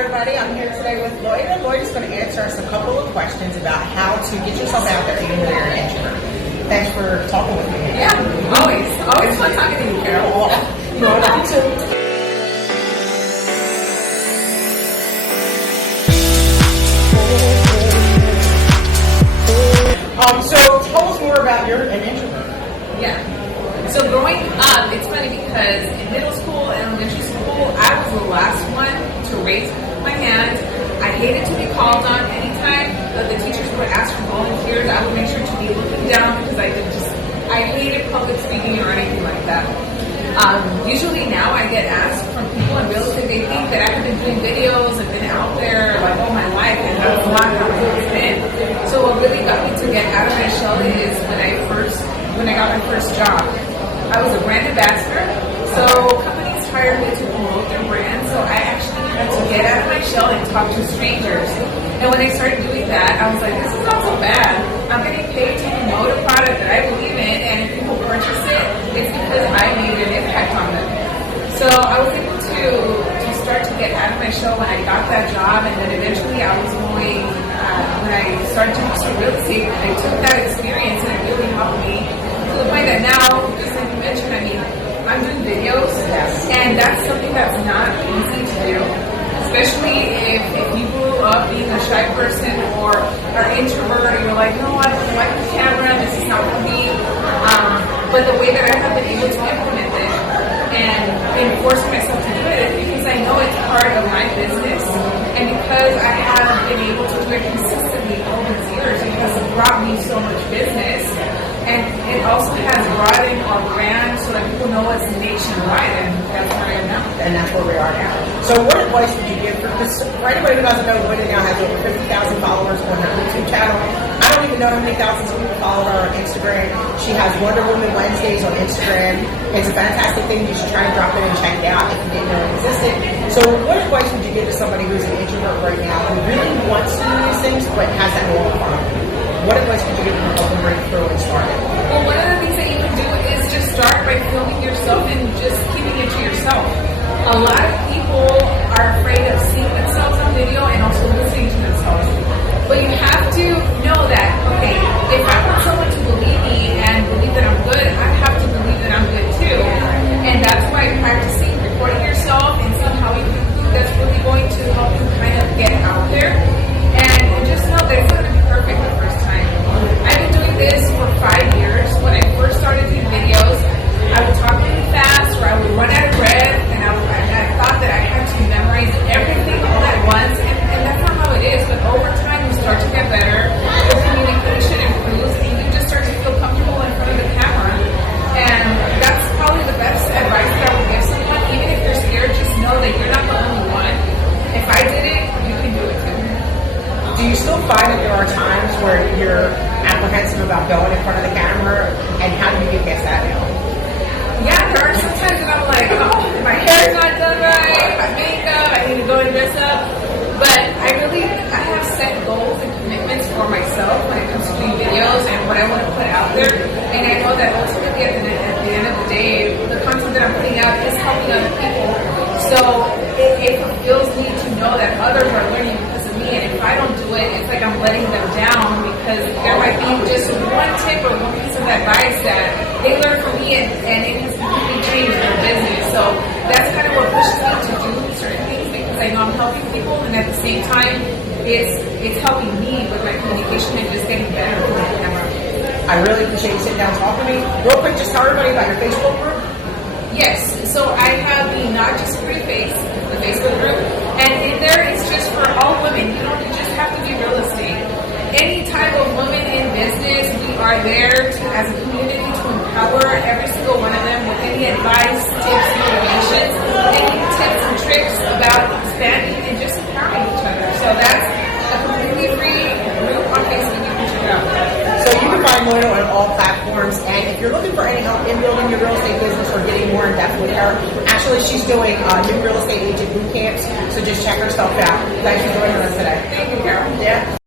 everybody. I'm here today with Loida. Loida's going to answer us a couple of questions about how to get yourself out there even though you're an introvert. Thanks for talking with me. Yeah, always fun talking to you, Carol. Well, you know what I too. So tell us more about you're an introvert. Yeah. So growing up, it's funny because in middle school and elementary school, I was the last one to raise my hand. I hated to be called on anytime the teachers would ask for volunteers. I would make sure to be looking down because I hated public speaking or anything like that. Usually now I get asked from people in real estate, they think that I have been doing videos and been out there like all my life, and that's not how it's been. So what really got me to get out of my shell is when I got my first job. I was a brand ambassador, so companies hired me to promote their brand, so I actually had to get out of my shell and talk to strangers. And when I started doing that, I was like, this is not so bad. I'm getting paid to promote a product that I believe in, and if people purchase it, it's because I made an impact on them. So I was able to start to get out of my shell when I got that job, and then eventually I was going, when I started to pursue real estate, I took that experience and it really helped me to the point that now, just like you mentioned, I mean, I'm doing videos, and that's something that's not easy to do, especially if you grew up being a shy person or an introvert, and you're like, no, I don't like the camera, this is not for me. But the way that I have been able to implement it and enforce myself to do it is because I know it's part of my business, and because I have been able to do it consistently all these years, it has brought me so much business. And it also has broadened our brand so that people know it's nationwide, and that's where I am now. And that's where we are now. So what advice would you give for anybody who doesn't know, Loida now has over 50,000 followers on her YouTube channel. I don't even know how many thousands of people follow her on Instagram. She has Wonder Woman Wednesdays on Instagram. It's a fantastic thing. You should try and drop it and check it out if you didn't know it existed. So what advice would you give to somebody who's an introvert right now who really wants to do these things but has that wall in front of them? What advice would you give them to help them break through and start it? Well, one of the things that you can do is just start by filming yourself and just keeping it to yourself. A lot of people are afraid of seeing themselves on video and also listening to themselves. But you have to know that, okay, if I want someone to believe me and believe that I'm good, I have to believe that I'm good too. And that's why practicing recording yourself and seeing how you do, that's really going to help you kind of get out there. And just know that it's not going to be perfect the first time. I've been doing this for 5 years. When I first started doing videos, I would talk really fast, or I would run out of breath, and I thought that I had to memorize everything all at once, and that's not how it is. But over time, you start to get better, your communication improves, and you just start to feel comfortable in front of the camera. And that's probably the best advice that I would give someone. Even if you're scared, just know that you're not the only one. If I did it, you can do it too. Do you still find that there are times where you're apprehensive about going in front of the camera, and how do you get past that now? Yeah, there are some times that I'm like, oh, my hair's not done right, my makeup, I need to go and dress up. But I have set goals and commitments for myself when it comes to doing videos and what I want to put out there. And I know that ultimately at the end of the day, the content that I'm putting out is helping other people. So it fulfills me to know that others are learning because of me. And if I don't do it, it's like I'm letting them down, because there might be just one tip or one piece of advice that they learn from me, and it has completely changed their business. So that's kind of what pushes me to do certain things, because I know I'm helping people, and at the same time, it's helping me with my communication and just getting better with the camera. I really appreciate you sitting down and talking to me. Real quick, just tell everybody about your Facebook group. Yes, so I have the Not Just Pretty Face, the Facebook group, and in there it's just for all women. You don't just have to be real estate. Any type of woman in business, we are there as a community to empower every single one of them with any advice, tips, motivations, any tips and tricks about expanding and just empowering each other. So that's a completely free group on Facebook. You can check out. So you can find Loida on all platforms, and if you're looking for any help in building your real estate business or getting more in depth with her, actually she's doing new real estate agent boot camps, so just check her stuff out. Thanks for joining us today. Thank you, Carol. Yeah.